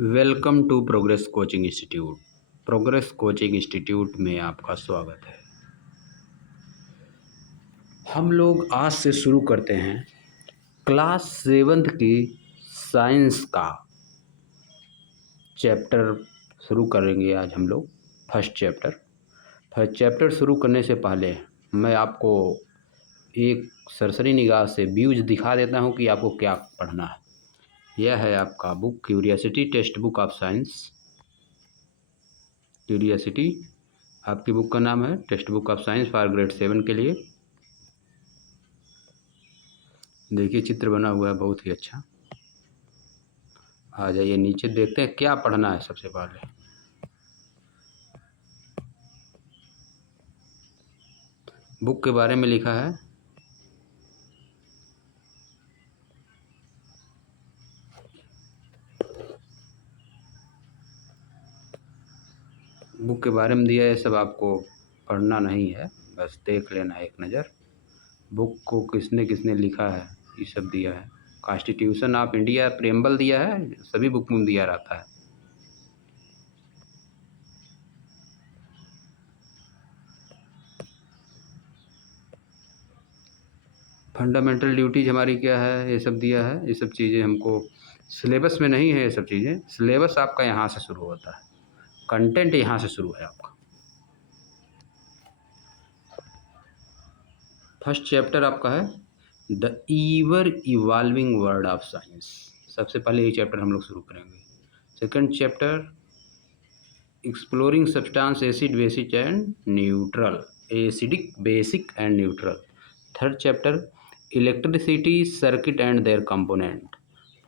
Welcome to progress coaching institute. Progress coaching institute में आपका स्वागत है। हम लोग आज से शुरू करते हैं क्लास 7th की साइंस का चैप्टर शुरू करेंगे। आज हम लोग फर्स्ट चैप्टर शुरू करने से पहले मैं आपको एक सरसरी निगाह से व्यूज दिखा देता हूं कि आपको क्या पढ़ना है। यह है आपका book curiosity text book of science. Curiosity आपकी बुक का नाम है, text book of science for grade 7 के लिए। देखिए चित्र बना हुआ है बहुत ही अच्छा। आ जाइए नीचे देखते हैं क्या पढ़ना है। सबसे पहले बुक के बारे में लिखा है। बुक के बारे में दिया है, सब आपको पढ़ना नहीं है, बस देख लेना एक नज़र। बुक को किसने किसने लिखा है ये सब दिया है। कॉन्स्टिट्यूशन ऑफ इंडिया प्रेम्बल दिया है, सभी बुक में दिया रहता है। फंडामेंटल ड्यूटीज हमारी क्या है, ये सब दिया है। ये सब चीज़ें हमको सिलेबस में नहीं है। ये सब चीज़ें सिलेबस आपका यहाँ से शुरू होता है, कंटेंट यहाँ से शुरू है आपका। फर्स्ट चैप्टर आपका है the ever evolving world of science. सबसे पहले ये चैप्टर हम लोग शुरू करेंगे। Second chapter exploring substance acid basic and neutral, acidic basic and neutral. Third chapter electricity circuit and their component.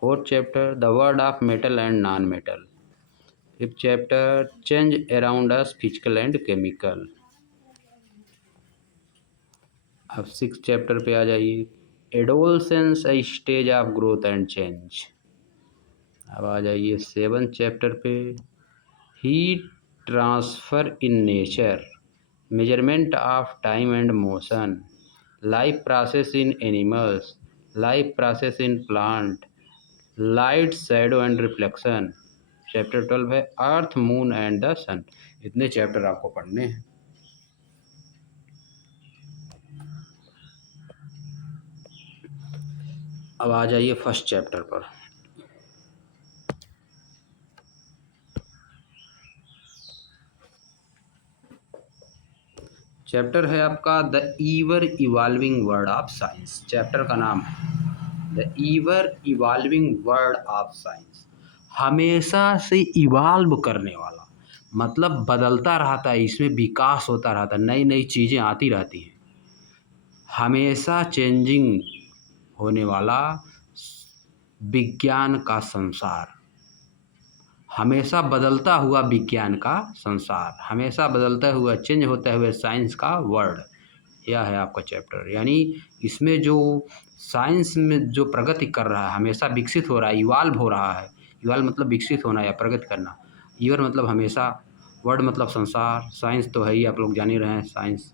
Fourth chapter the world of metal and non metal. Fifth chapter change around us physical and chemical. अब six chapter पे आ जाइए, adolescence a stage of growth and change. अब आ जाइए seventh chapter पे, heat transfer in nature, measurement of time and motion, life process in animals, life process in plant, light shadow and reflection. Chapter 12 है earth moon and the सन। इतने chapter आपको पढ़ने हैं। अब आ जाइए फर्स्ट चैप्टर पर। चैप्टर है आपका the ever evolving world of science. Chapter का नाम है the ever evolving world of science. हमेशा से इवॉल्व करने वाला, मतलब बदलता रहता है, इसमें विकास होता रहता है, नई नई चीज़ें आती रहती हैं। हमेशा चेंजिंग होने वाला विज्ञान का संसार, हमेशा बदलता हुआ विज्ञान का संसार, हमेशा बदलता हुआ चेंज होते हुए साइंस का वर्ल्ड। यह है आपका चैप्टर। यानी इसमें जो साइंस में जो प्रगति कर रहा है, हमेशा विकसित हो रहा है, इवाल्व हो रहा है। इवाल्व मतलब विकसित होना या प्रगति करना। ईवर मतलब हमेशा, वर्ल्ड मतलब संसार, साइंस तो है ही, आप लोग जान ही रहे हैं साइंस।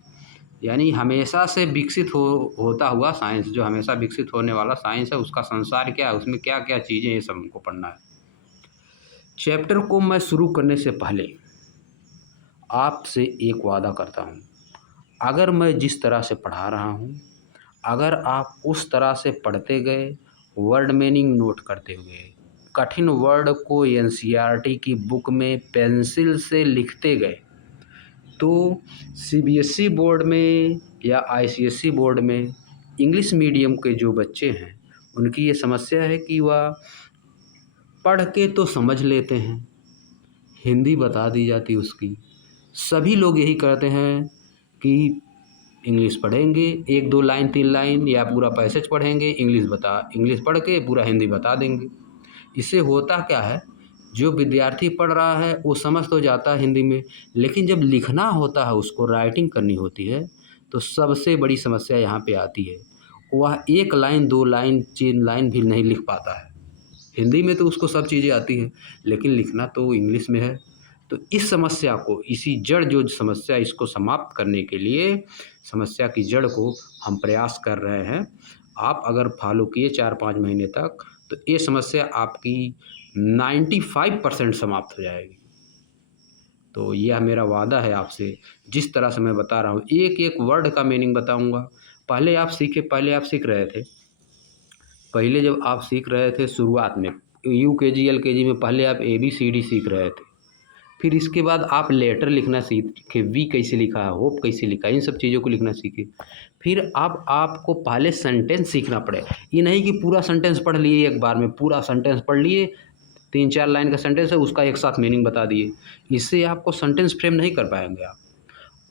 यानी हमेशा से विकसित होता हुआ साइंस, जो हमेशा विकसित होने वाला साइंस है, उसका संसार क्या है, उसमें क्या क्या चीज़ें, ये सब हमको पढ़ना है। चैप्टर को मैं शुरू करने से पहले आपसे एक वादा करता हूँ, अगर मैं जिस तरह से पढ़ा रहा हूँ, अगर आप उस तरह से पढ़ते गए, वर्ड मीनिंग नोट करते हुए, कठिन वर्ड को एनसीईआरटी की बुक में पेंसिल से लिखते गए, तो सीबीएसई बोर्ड में या आईसीएसई बोर्ड में इंग्लिश मीडियम के जो बच्चे हैं, उनकी ये समस्या है कि वह पढ़ के तो समझ लेते हैं, हिंदी बता दी जाती उसकी। सभी लोग यही करते हैं कि इंग्लिश पढ़ेंगे, 1-2 लाइन 3 लाइन या पूरा पैसेज पढ़ेंगे, इंग्लिश पढ़ के पूरा हिंदी बता देंगे। इससे होता क्या है, जो विद्यार्थी पढ़ रहा है वो समझ तो जाता है हिंदी में, लेकिन जब लिखना होता है, उसको राइटिंग करनी होती है, तो सबसे बड़ी समस्या यहाँ पे आती है। वह 1 लाइन 2 लाइन 3 लाइन भी नहीं लिख पाता है। हिंदी में तो उसको सब चीज़ें आती हैं, लेकिन लिखना तो इंग्लिश में है। तो इस समस्या को, इसी जड़ जो समस्या, इसको समाप्त करने के लिए, समस्या की जड़ को हम प्रयास कर रहे हैं। आप अगर फॉलो किए 4-5 महीने तक, तो ये समस्या आपकी 95% समाप्त हो जाएगी। तो यह मेरा वादा है आपसे, जिस तरह से मैं बता रहा हूँ, एक एक वर्ड का मीनिंग बताऊँगा। पहले आप सीख रहे थे, पहले जब आप सीख रहे थे शुरुआत में, यूकेजी, एलकेजी में पहले आप ABCD सीख रहे थे। फिर इसके बाद आप लेटर लिखना सीखे, वी कैसे लिखा है, होप कैसे लिखा है, इन सब चीज़ों को लिखना सीखे। फिर अब आपको पहले सेंटेंस सीखना पड़ेगा। ये नहीं कि पूरा सेंटेंस पढ़ लिए एक बार में, पूरा सेंटेंस पढ़ लिए, 3-4 लाइन का सेंटेंस है, उसका एक साथ मीनिंग बता दिए। इससे आपको सेंटेंस फ्रेम नहीं कर पाएँगे आप।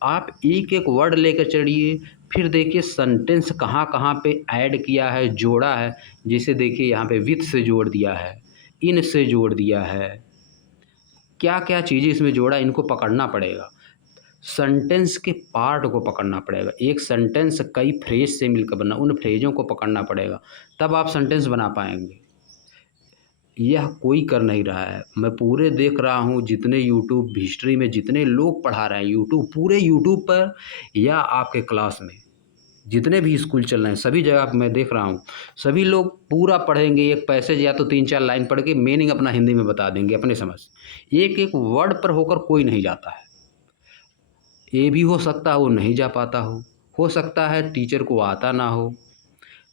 आप एक-एक वर्ड लेकर चलिए, फिर देखिए सेंटेंस कहाँ-कहाँ पे ऐड किया है, जोड़ा है। जैसे देखिए यहाँ पे विथ से जोड़ दिया है, इन से जोड़ दिया है, क्या-क्या चीज़ें इसमें जोड़ा, इनको पकड़ना पड़ेगा। सेंटेंस के पार्ट को पकड़ना पड़ेगा। एक सेंटेंस कई फ्रेज़ से मिलकर बना, उन फ्रेज़ों को पकड़ना पड़ेगा, तब आप सेंटेंस बना पाएँगे। यह कोई कर नहीं रहा है। मैं पूरे देख रहा हूँ, जितने यूट्यूब हिस्ट्री में जितने लोग पढ़ा रहे हैं, पूरे यूट्यूब पर या आपके क्लास में, जितने भी स्कूल चल रहे हैं, सभी जगह मैं देख रहा हूँ, सभी लोग पूरा पढ़ेंगे, एक पैसेज या तो 3-4 लाइन पढ़ के मीनिंग अपना हिंदी में बता देंगे अपने समझ। एक-एक वर्ड पर होकर कोई नहीं जाता है। ये भी हो सकता है वो नहीं जा पाता हो सकता है टीचर को आता ना हो,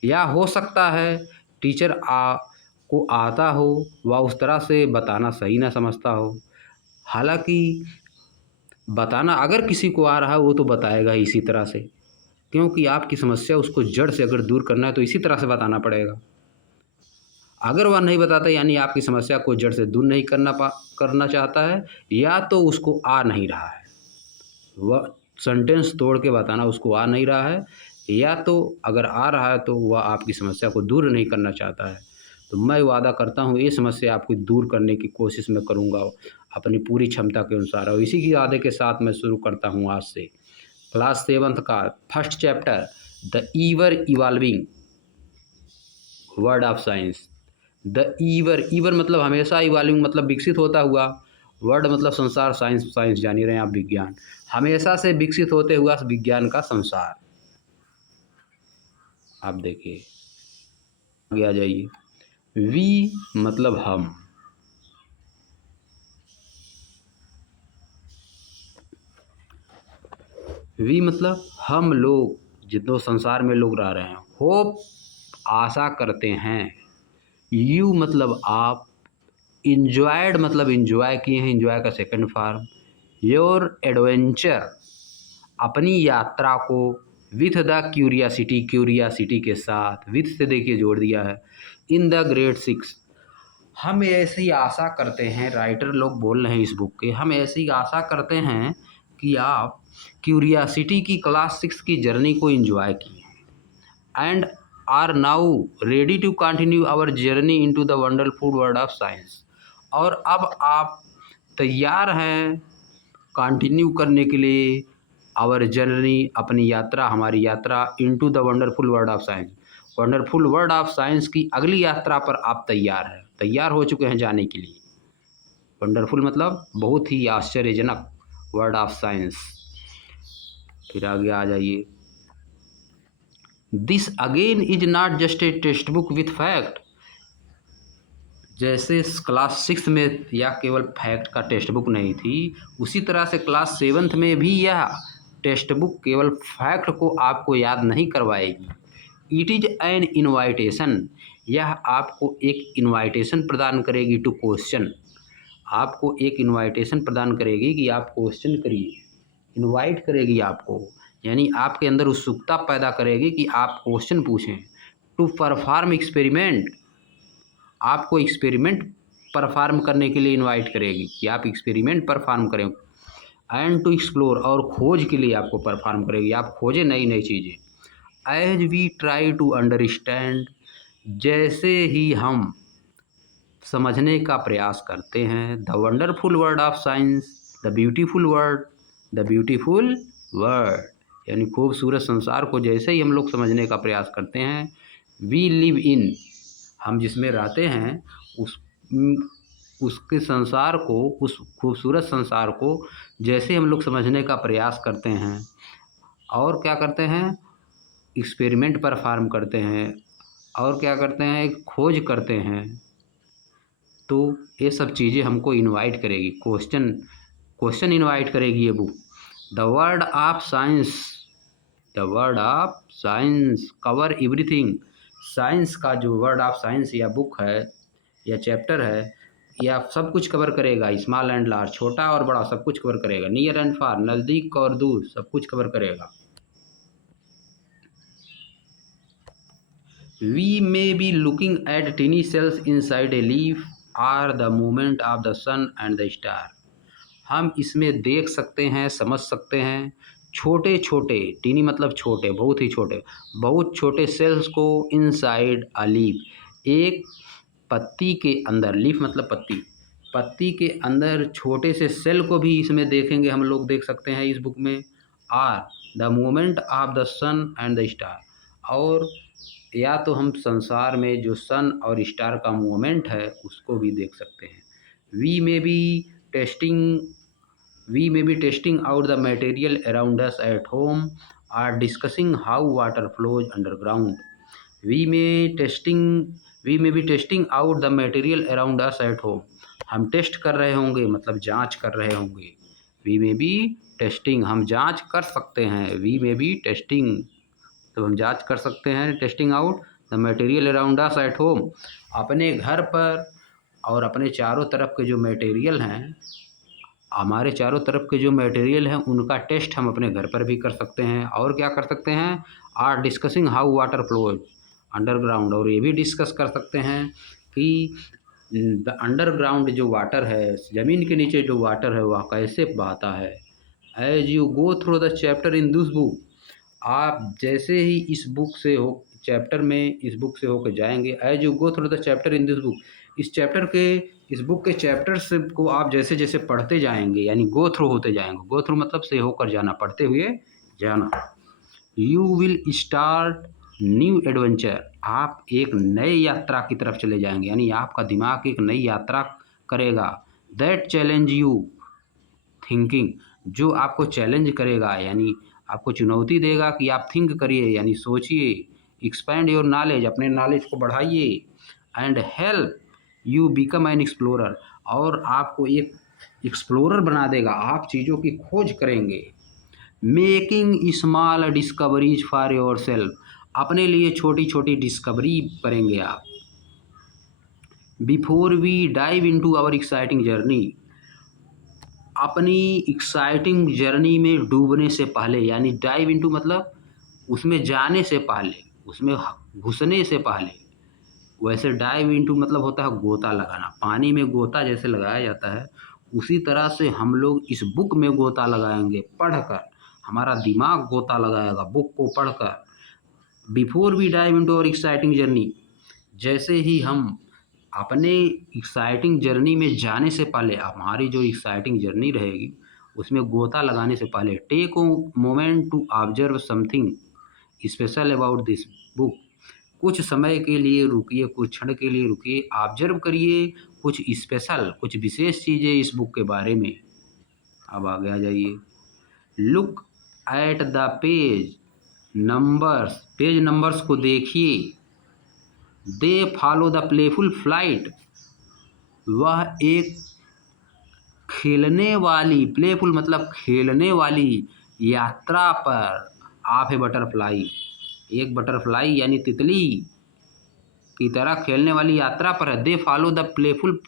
या हो सकता है टीचर को आता हो, वह उस तरह से बताना सही ना समझता हो। हालाँकि बताना अगर किसी को आ रहा है, वो तो बताएगा ही इसी तरह से, क्योंकि आपकी समस्या उसको जड़ से अगर दूर करना है तो इसी तरह से बताना पड़ेगा। अगर वह नहीं बताता, यानी आपकी समस्या को जड़ से दूर नहीं करना चाहता है, या तो उसको आ नहीं रहा है। वह सेंटेंस तोड़ के बताना उसको आ नहीं रहा है, या तो अगर आ रहा है तो वह आपकी समस्या को दूर नहीं करना चाहता है। तो मैं वादा करता हूँ, ये समस्या आपकी दूर करने की कोशिश मैं करूँगा अपनी पूरी क्षमता के अनुसार, और इसी की वादे के साथ मैं शुरू करता हूँ आज से क्लास 7th का first chapter, the ever evolving world of science. The ever मतलब हमेशा, इवॉल्विंग मतलब विकसित होता हुआ, वर्ड मतलब संसार, साइंस जान ही रहे हैं आप, विज्ञान, हमेशा से विकसित होते हुआ विज्ञान का संसार। आप देखिए आगे आ जाइए। वी मतलब हम, वी मतलब हम लोग, जितने संसार में लोग रह रहे हैं। होप आशा करते हैं। यू मतलब आप, इंजॉयड मतलब इंजॉय किए हैं, इंजॉय का सेकंड फॉर्म। योर एडवेंचर अपनी यात्रा को, विथ द क्यूरियासिटी के साथ, विथ से देखिए जोड़ दिया है, इन द ग्रेड 6। हम ऐसी आशा करते हैं, राइटर लोग बोल रहे हैं इस बुक के, हम ऐसी आशा करते हैं कि आप क्यूरियासिटी की क्लास 6 की जर्नी को एंजॉय किए and are now ready to continue our journey into the wonderful world of science. और अब आप तैयार हैं कंटिन्यू करने के लिए आवर जर्नी, अपनी यात्रा, हमारी यात्रा, into the wonderful world of science. Wonderful world of science की अगली यात्रा पर आप तैयार हैं, तैयार हो चुके हैं जाने के लिए। वंडरफुल मतलब बहुत ही आश्चर्यजनक, वर्ल्ड ऑफ साइंस। फिर आगे आ जाइए। This again is not just a text book with fact. जैसे क्लास 6 में यह केवल फैक्ट का टेक्स्ट बुक नहीं थी, उसी तरह से क्लास 7th में भी यह टेक्स्ट बुक केवल फैक्ट को आपको याद नहीं करवाएगी। इट इज एन इनवाइटेशन, यह आपको एक इनवाइटेशन प्रदान करेगी टू क्वेश्चन। आपको एक इनवाइटेशन प्रदान करेगी कि आप क्वेश्चन करिए, इनवाइट करेगी आपको, यानी आपके अंदर उत्सुकता पैदा करेगी कि आप क्वेश्चन पूछें। टू परफॉर्म एक्सपेरिमेंट, आपको एक्सपेरिमेंट परफॉर्म करने के लिए इनवाइट करेगी कि आप एक्सपेरिमेंट परफॉर्म करें। एंड टू एक्सप्लोर, और खोज के लिए आपको परफॉर्म करेगी, आप खोजें नई नई चीज़ें। As we try to understand, जैसे ही हम समझने का प्रयास करते हैं, the wonderful word of science, the beautiful word, the beautiful word, यानी खूबसूरत संसार को जैसे ही हम लोग समझने का प्रयास करते हैं, वी लिव इन, हम जिसमें रहते हैं उस उसके संसार को, उस खूबसूरत संसार को जैसे हम लोग समझने का प्रयास करते हैं, और क्या करते हैं, एक्सपेरिमेंट परफॉर्म करते हैं, और क्या करते हैं, एक खोज करते हैं, तो ये सब चीज़ें हमको इनवाइट करेगी, क्वेश्चन इनवाइट करेगी ये book. The word of science, the word of science cover everything. Science का जो वर्ड ऑफ साइंस या बुक है या चैप्टर है, या सब कुछ कवर करेगा। स्मॉल एंड लार्ज, छोटा और बड़ा सब कुछ कवर करेगा। नियर एंड फार, नज़दीक और दूर सब कुछ कवर करेगा। We may be looking at tiny cells inside a leaf or the movement of the sun and the star. हम इसमें देख सकते हैं, समझ सकते हैं छोटे छोटे, टीनी मतलब छोटे, बहुत ही छोटे, बहुत छोटे सेल्स को इनसाइड अ लीफ, एक पत्ती के अंदर, लीफ मतलब पत्ती, पत्ती के अंदर छोटे से सेल को भी इसमें देखेंगे, हम लोग देख सकते हैं इस बुक में। Are the movement of the sun and the star, और या तो हम संसार में जो सन और स्टार का मूवमेंट है उसको भी देख सकते हैं। We may be testing out the material around us at home और discussing how water flows underground. We may be testing out the material around us at home. हम टेस्ट कर रहे होंगे मतलब जांच कर रहे होंगे। वी मे बी टेस्टिंग, हम जांच कर सकते हैं। वी मे बी टेस्टिंग, तो हम जांच कर सकते हैं। Testing out the material around us at home, अपने घर पर और अपने चारों तरफ के जो मटेरियल हैं, हमारे चारों तरफ के जो मटेरियल हैं उनका टेस्ट हम अपने घर पर भी कर सकते हैं। और क्या कर सकते हैं? Are discussing how water flows underground, और ये भी डिस्कस कर सकते हैं कि द अंडरग्राउंड जो वाटर है, ज़मीन के नीचे जो वाटर है वह कैसे बहता है। As you go through the chapter in this book, आप जैसे ही इस बुक से हो, चैप्टर में इस बुक से होकर जाएंगे। As you go through the chapter in this book, इस बुक के चैप्टर्स को आप जैसे जैसे पढ़ते जाएंगे, यानी गो थ्रू होते जाएंगे। गो थ्रू मतलब से होकर जाना, पढ़ते हुए जाना। You will start new adventure, आप एक नए यात्रा की तरफ चले जाएंगे, यानी आपका दिमाग एक नई यात्रा करेगा। दैट चैलेंज यू थिंकिंग, जो आपको चैलेंज करेगा, यानी आपको चुनौती देगा कि आप थिंक करिए, यानी सोचिए। एक्सपैंड योर नॉलेज, अपने नॉलेज को बढ़ाइए। And help you become an explorer, और आपको एक एक्सप्लोरर बना देगा, आप चीज़ों की खोज करेंगे। Making small discoveries for yourself, अपने लिए छोटी छोटी डिस्कवरी करेंगे आप। Before we dive into our exciting journey, अपनी एक्साइटिंग जर्नी में डूबने से पहले, यानी डाइव इनटू मतलब उसमें जाने से पहले, उसमें घुसने से पहले। वैसे डाइव इनटू मतलब होता है गोता लगाना, पानी में गोता जैसे लगाया जाता है, उसी तरह से हम लोग इस बुक में गोता लगाएंगे। पढ़कर हमारा दिमाग गोता लगाएगा बुक को पढ़कर। Before we dive into our exciting journey, जैसे ही हम अपने एक्साइटिंग जर्नी में जाने से पहले, हमारी जो एक्साइटिंग जर्नी रहेगी उसमें गोता लगाने से पहले, take a moment to observe something special about this book, कुछ समय के लिए रुकिए, कुछ क्षण के लिए रुकिए, ऑब्जर्व करिए कुछ स्पेशल, कुछ विशेष चीज़ें इस बुक के बारे में। अब आगे आ जाइए। Look at the page numbers, page numbers को देखिए। They follow the playful flight, वह एक खेलने वाली, प्लेफुल मतलब खेलने वाली यात्रा पर, आप है बटरफ्लाई, एक बटरफ्लाई यानी तितली की तरह खेलने वाली यात्रा पर है। They follow the playful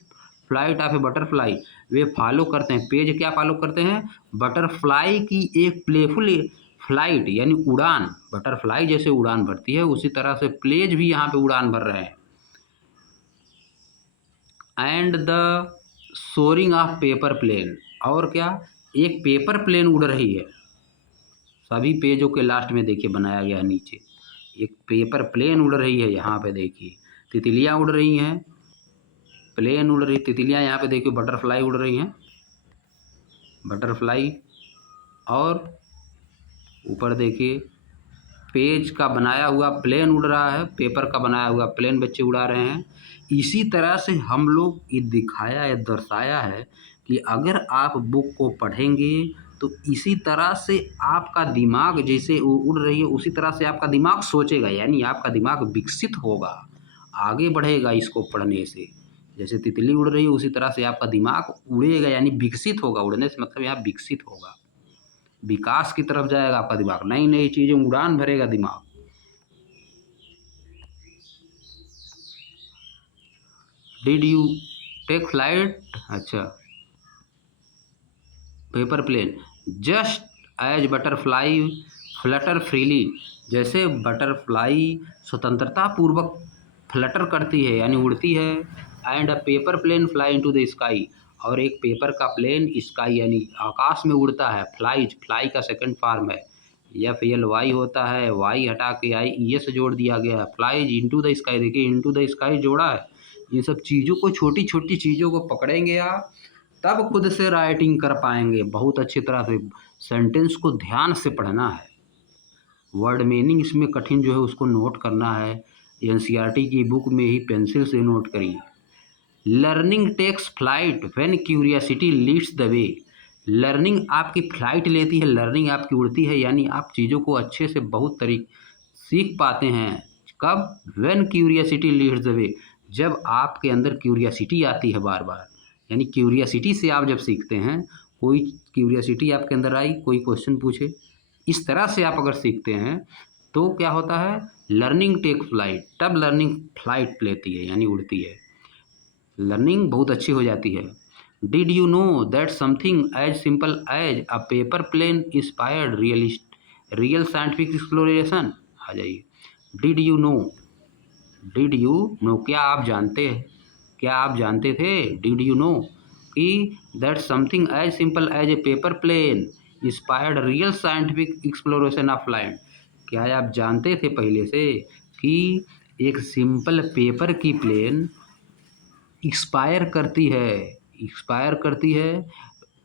flight of A butterfly, way follow करते हैं, पेज क्या फॉलो करते हैं? बटरफ्लाई की एक प्लेफुल फ्लाइट, यानी उड़ान। बटरफ्लाई जैसे उड़ान भरती है उसी तरह से प्लेज भी यहाँ पे उड़ान भर रहे हैं। And the soaring of paper plane, और क्या? एक पेपर प्लेन उड़ रही है। सभी पेजों के लास्ट में देखिए बनाया गया है नीचे, एक पेपर प्लेन उड़ रही है। यहाँ पे देखिए तितलियाँ उड़ रही हैं, प्लेन उड़ रही, तितलियाँ यहाँ पे देखिए बटरफ्लाई उड़ रही हैं, बटरफ्लाई। और ऊपर देखिए पेज का बनाया हुआ प्लेन उड़ रहा है, पेपर का बनाया हुआ प्लेन बच्चे उड़ा रहे हैं। इसी तरह से हम लोग ये दिखाया है, दर्शाया है कि अगर आप बुक को पढ़ेंगे तो इसी तरह से आपका दिमाग जैसे वो उड़ रही है उसी तरह से आपका दिमाग सोचेगा, यानी आपका दिमाग विकसित होगा, आगे बढ़ेगा इसको पढ़ने से। जैसे तितली उड़ रही है उसी तरह से आपका दिमाग उड़ेगा, यानी विकसित होगा। उड़ने से मतलब यहाँ विकसित होगा, विकास की तरफ जाएगा आपका दिमाग, नई नई चीज़ें उड़ान भरेगा दिमाग। Did you take flight? अच्छा, paper plane just as butterfly flutter freely, जैसे बटरफ्लाई स्वतंत्रता पूर्वक फ्लटर करती है यानी उड़ती है। And a paper plane fly into the sky, और एक पेपर का प्लेन स्काई यानी आकाश में उड़ता है। फ्लाइज, फ्लाई का सेकंड फॉर्म है, FLY होता है, वाई हटा के IES जोड़ दिया गया है। फ्लाइज इनटू द स्काई, देखिए इनटू द स्काई जोड़ा है। इन सब चीज़ों को, छोटी छोटी चीज़ों को पकड़ेंगे आप, तब खुद से राइटिंग कर पाएंगे बहुत अच्छी तरह से। सेंटेंस को ध्यान से पढ़ना है, वर्ड मीनिंग इसमें कठिन जो है उसको नोट करना है। NCERT की बुक में ही पेंसिल से नोट करिए। Learning takes flight when curiosity leads the way, learning आपकी फ्लाइट लेती है, लर्निंग आपकी उड़ती है, यानी आप चीज़ों को अच्छे से बहुत तरीके सीख पाते हैं। कब? व्हेन क्यूरियोसिटी लीड्स द वे, जब आपके अंदर क्यूरियोसिटी आती है बार बार, यानी क्यूरियोसिटी से आप जब सीखते हैं, कोई क्यूरियोसिटी आपके अंदर आई, कोई क्वेश्चन पूछे, इस तरह से आप अगर सीखते हैं तो क्या होता है, लर्निंग टेक फ्लाइट, तब लर्निंग फ्लाइट लेती है यानी उड़ती है, लर्निंग बहुत अच्छी हो जाती है। Did you know that something as simple as a paper plane inspired real scientific exploration? आ जाइए, did you know, did you know क्या आप जानते हैं, क्या आप जानते थे, डिड यू नो कि that something as simple as a paper plane inspired real scientific exploration of light, क्या आप जानते थे पहले से कि एक सिंपल पेपर की प्लेन एक्सपायर करती है, एक्सपायर करती है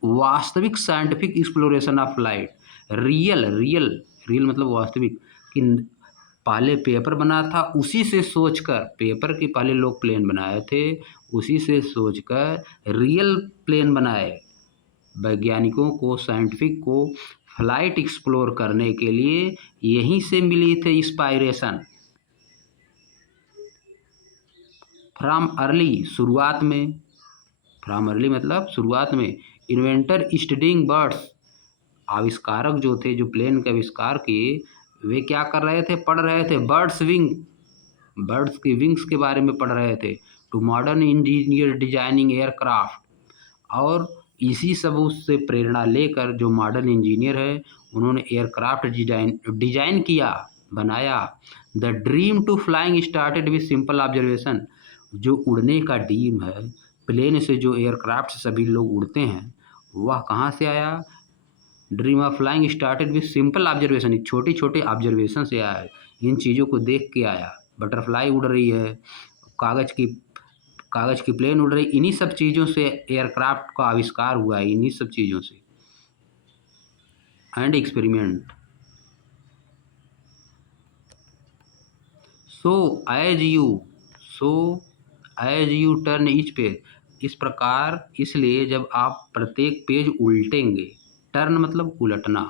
वास्तविक scientific exploration of light. Real, real, real मतलब वास्तविक, कि पहले पेपर बना था उसी से सोचकर, पेपर के पहले लोग प्लेन बनाए थे, उसी से सोचकर रियल प्लेन बनाए। वैज्ञानिकों को, साइंटिफिक को फ्लाइट एक्सप्लोर करने के लिए यहीं से मिली थे इंस्पायरेशन। फ्रॉम अर्ली, शुरुआत में, फ्रॉम अर्ली मतलब शुरुआत में। इन्वेंटर स्टडिंग बर्ड्स, आविष्कारक जो थे, जो प्लेन के आविष्कार किए, वे क्या कर रहे थे, पढ़ रहे थे बर्ड्स विंग, बर्ड्स की विंग्स के बारे में पढ़ रहे थे। To modern engineer designing aircraft, और इसी सब उससे प्रेरणा लेकर जो मॉडर्न इंजीनियर है उन्होंने एयरक्राफ्ट डिजाइन किया, बनाया। The dream to flying started with simple observation, जो उड़ने का ड्रीम है, प्लेन से जो एयरक्राफ्ट से सभी लोग उड़ते हैं, वह कहाँ से आया? Dream of flying started with simple observation, छोटी छोटी ऑब्जर्वेशन से आया है, इन चीज़ों को देख के आया। बटरफ्लाई उड़ रही है, कागज़ की कागज़ की प्लेन उड़ रही, इन्हीं सब चीज़ों से एयरक्राफ्ट का आविष्कार हुआ है, इन्हीं सब चीज़ों से। And experiment, so as you, so as you turn each page, इस प्रकार, इसलिए जब आप प्रत्येक पेज उल्टेंगे, टर्न मतलब उलटना,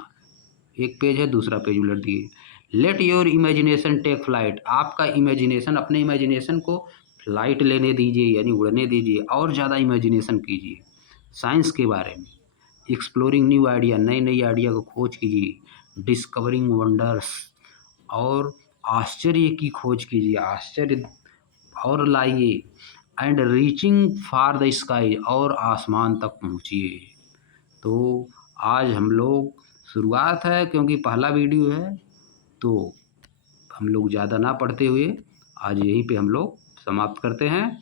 एक पेज है दूसरा पेज उलट दिए। Let your imagination take flight, आपका इमेजिनेशन, अपने इमेजिनेशन को फ्लाइट लेने दीजिए यानी उड़ने दीजिए, और ज़्यादा इमेजिनेशन कीजिए साइंस के बारे में। एक्सप्लोरिंग न्यू आइडिया, नई नई आइडिया को खोज कीजिए। डिस्कवरिंग वंडर्स, और आश्चर्य की खोज कीजिए, आश्चर्य और लाइए। And reaching for the sky, और आसमान तक पहुँचिए। तो आज हम लोग, शुरुआत है क्योंकि पहला वीडियो है, तो हम लोग ज़्यादा ना पढ़ते हुए आज यहीं पे हम लोग समाप्त करते हैं,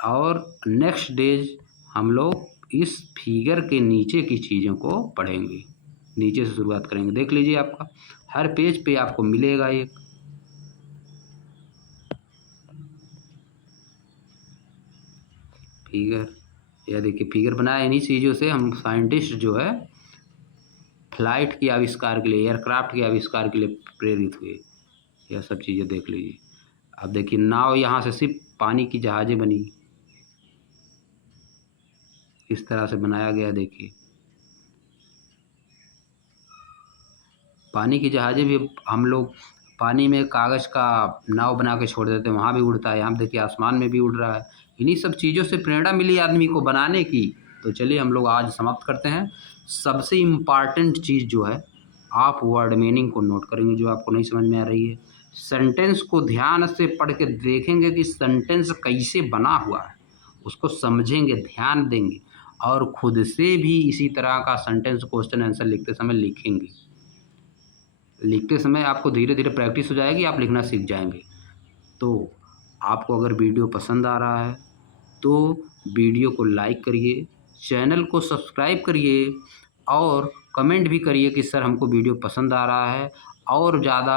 और नेक्स्ट डेज हम लोग इस फिगर के नीचे की चीज़ों को पढ़ेंगे, नीचे से शुरुआत करेंगे। देख लीजिए, आपका हर पेज पे आपको मिलेगा एक फिगर, यह देखिए फिगर बनाया, इन्हीं चीज़ों से हम साइंटिस्ट जो है फ्लाइट के आविष्कार के लिए, एयरक्राफ्ट के आविष्कार के लिए प्रेरित हुए। यह सब चीज़ें देख लीजिए। अब देखिए नाव, यहाँ से सिर्फ पानी की जहाज़ें बनी, इस तरह से बनाया गया। देखिए पानी की जहाज़ें भी हम लोग पानी में कागज़ का नाव बना के छोड़ देते हैं, वहाँ भी उड़ता है। यहाँ देखिए आसमान में भी उड़ रहा है, इन्हीं सब चीज़ों से प्रेरणा मिली आदमी को बनाने की। तो चलिए हम लोग आज समाप्त करते हैं। सबसे इम्पॉर्टेंट चीज़ जो है, आप वर्ड मीनिंग को नोट करेंगे जो आपको नहीं समझ में आ रही है। सेंटेंस को ध्यान से पढ़ के देखेंगे कि सेंटेंस कैसे बना हुआ है, उसको समझेंगे, ध्यान देंगे और खुद से भी इसी तरह का सेंटेंस क्वेश्चन आंसर लिखते समय लिखेंगे। लिखते समय आपको धीरे-धीरे प्रैक्टिस हो जाएगी, आप लिखना सीख जाएँगे। तो आपको अगर वीडियो पसंद आ रहा है तो वीडियो को लाइक करिए, चैनल को सब्सक्राइब करिए और कमेंट भी करिए कि सर हमको वीडियो पसंद आ रहा है और ज़्यादा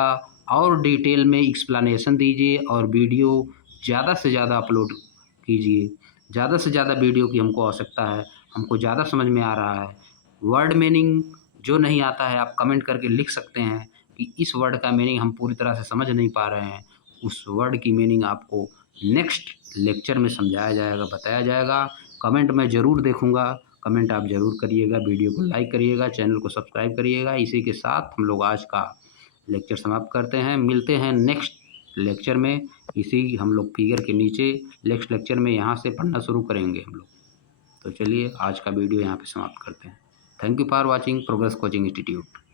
और डिटेल में एक्सप्लेनेशन दीजिए और वीडियो ज़्यादा से ज़्यादा अपलोड कीजिए। ज़्यादा से ज़्यादा वीडियो की हमको आवश्यकता है, हमको ज़्यादा समझ में आ रहा है। वर्ड मीनिंग जो नहीं आता है आप कमेंट करके लिख सकते हैं कि इस वर्ड का मीनिंग हम पूरी तरह से समझ नहीं पा रहे हैं। उस वर्ड की मीनिंग आपको नेक्स्ट लेक्चर में समझाया जाएगा, बताया जाएगा। कमेंट मैं ज़रूर देखूँगा, कमेंट आप ज़रूर करिएगा, वीडियो को लाइक करिएगा, चैनल को सब्सक्राइब करिएगा। इसी के साथ हम लोग आज का लेक्चर समाप्त करते हैं। मिलते हैं नेक्स्ट लेक्चर में, इसी हम लोग फिगर के नीचे नेक्स्ट लेक्चर में यहाँ से पढ़ना शुरू करेंगे हम लोग। तो चलिए आज का वीडियो यहाँ पे समाप्त करते हैं। Thank you for watching progress coaching institute.